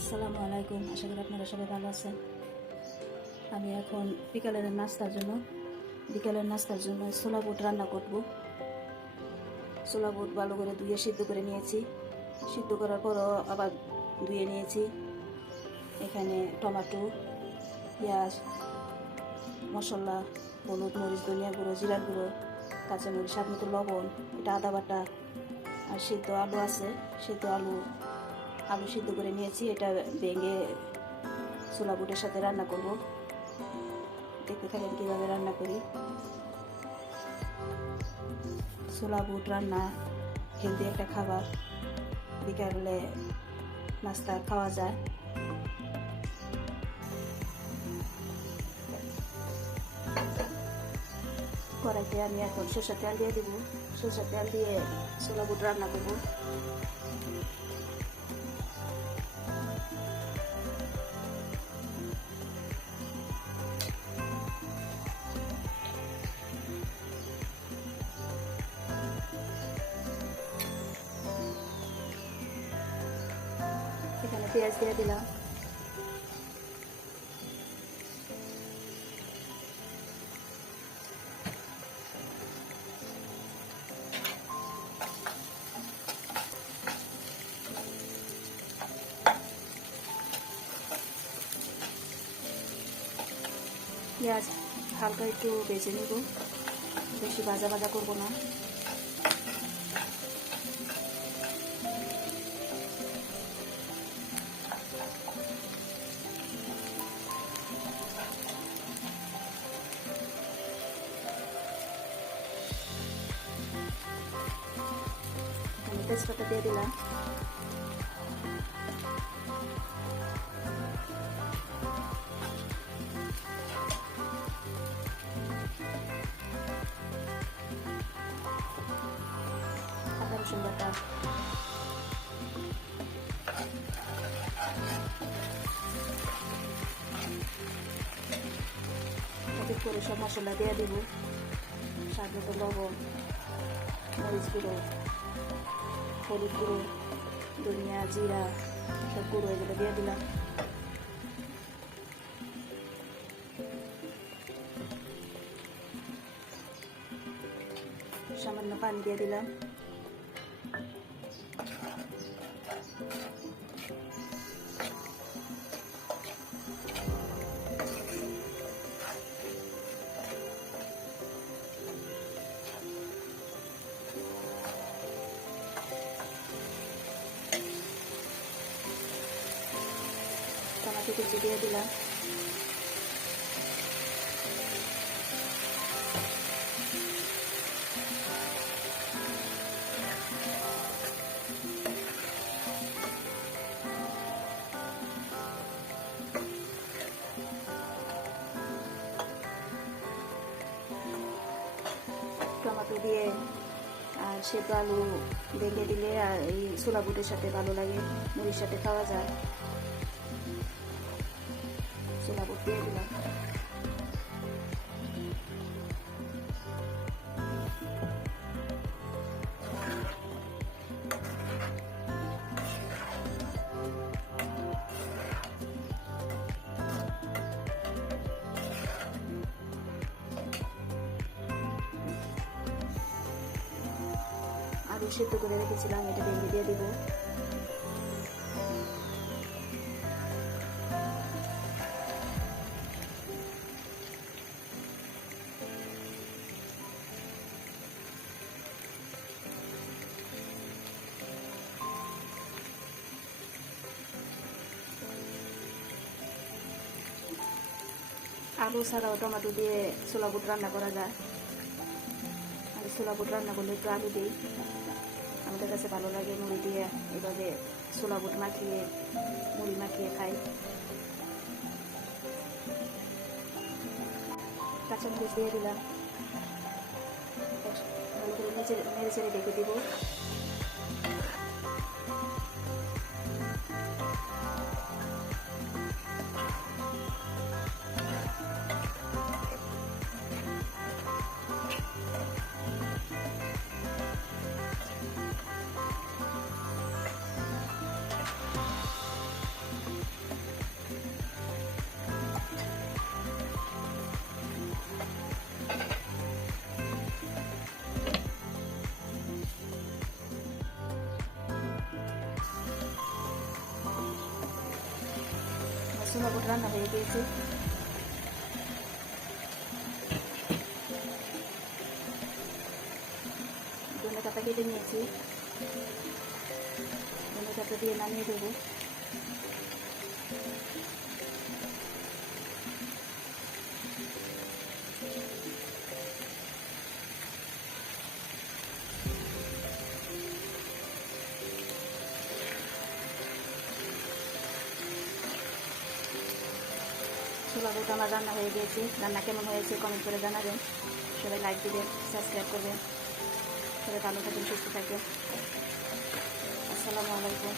আসসালামু আলাইকুম। আশা করি আপনারা সবাই ভালো আছেন। আমি এখন বিকালের নাস্তার জন্য ছোলা বুট রান্না করব। ছোলা বুট ভালো করে ধুয়ে সিদ্ধ করে নিয়েছি। সিদ্ধ করার পরও আবার ধুয়ে নিয়েছি। এখানে টমেটো, পেঁয়াজ, মশলা, হলুদ, মরিচ, ধনিয়া গুঁড়ো, জিরার গুঁড়ো, কাঁচামরিচ, স্বাদ মতো লবণ, এটা আদা বাটা, আর সিদ্ধ আলু আছে। সিদ্ধ আলু সিদ্ধ করে নিয়েছি। এটা ভেঙে ছোলা বুটের সাথে রান্না করব। দেখতে থাকেন কীভাবে রান্না করি। ছোলা বুট রান্না হেলদি একটা খাবার, বিকালে নাস্তা খাওয়া যায়। কড়াইতে আমি এখন সরষের তেল দিয়ে দিব। সরষের তেল দিয়ে ছোলা বুট রান্না করব। এখানে পেঁয়াজ দিয়ে দিলাম। পেঁয়াজ হালকা একটু বেজে নেব, বেশি ভাজা ভাজা করবো না। তেজপাতা দিয়ে দিলাম। আদা রসুন বাটা, এক করে সব মশলা দিয়ে দিব। স্বাদ মতো লবণ, মরিচ গুঁড়ো, হলুদ গুঁড়ো, ধনিয়া, জিরা সব গুঁড়ো এগুলো দিয়ে দিলাম। সামান্য পানি দিয়ে দিলাম। টমেটো কুচি দিয়ে দিলাম। টমেটো দিয়ে আর সেদ্ধ আলু ভেঙে দিলে আর এই ছোলা বুটের সাথে ভালো লাগে, মুড়ির সাথে খাওয়া যায়। ছোলা বুট দিয়ে দিলাম। আলু সেদ্ধ করে রেখেছিলাম, এটা ভেঙে দিয়ে দিব। আলু ছাড়াও টমেটো দিয়ে ছোলা বুট রান্না করা যায়। আর ছোলা বুট রান্না করলে একটু আলু দিই, আমাদের কাছে ভালো লাগে। মুড়ি দিয়ে এভাবে ছোলা বুট মাখিয়ে মুড়ি মাখিয়ে খাই। কাঁচামরিচ দিয়ে দিলাম। ভালো করে নেড়ে চেড়ে ঢেকে দিব। ছোলা বুট রান্না হয়ে গিয়েছে। ধনে পাতা কেটে নিয়েছি, ধনে পাতা দিয়ে নামিয়ে দেবো। ছোলা বুট আমার রান্না হয়ে গিয়েছে। রান্না কেমন হয়েছে কমেন্ট করে জানাবেন। সবাই লাইক দিবেন, সাবস্ক্রাইব করবেন। সবাই ভালো থাকবেন, সুস্থ থাকবেন। আসসালামু আলাইকুম।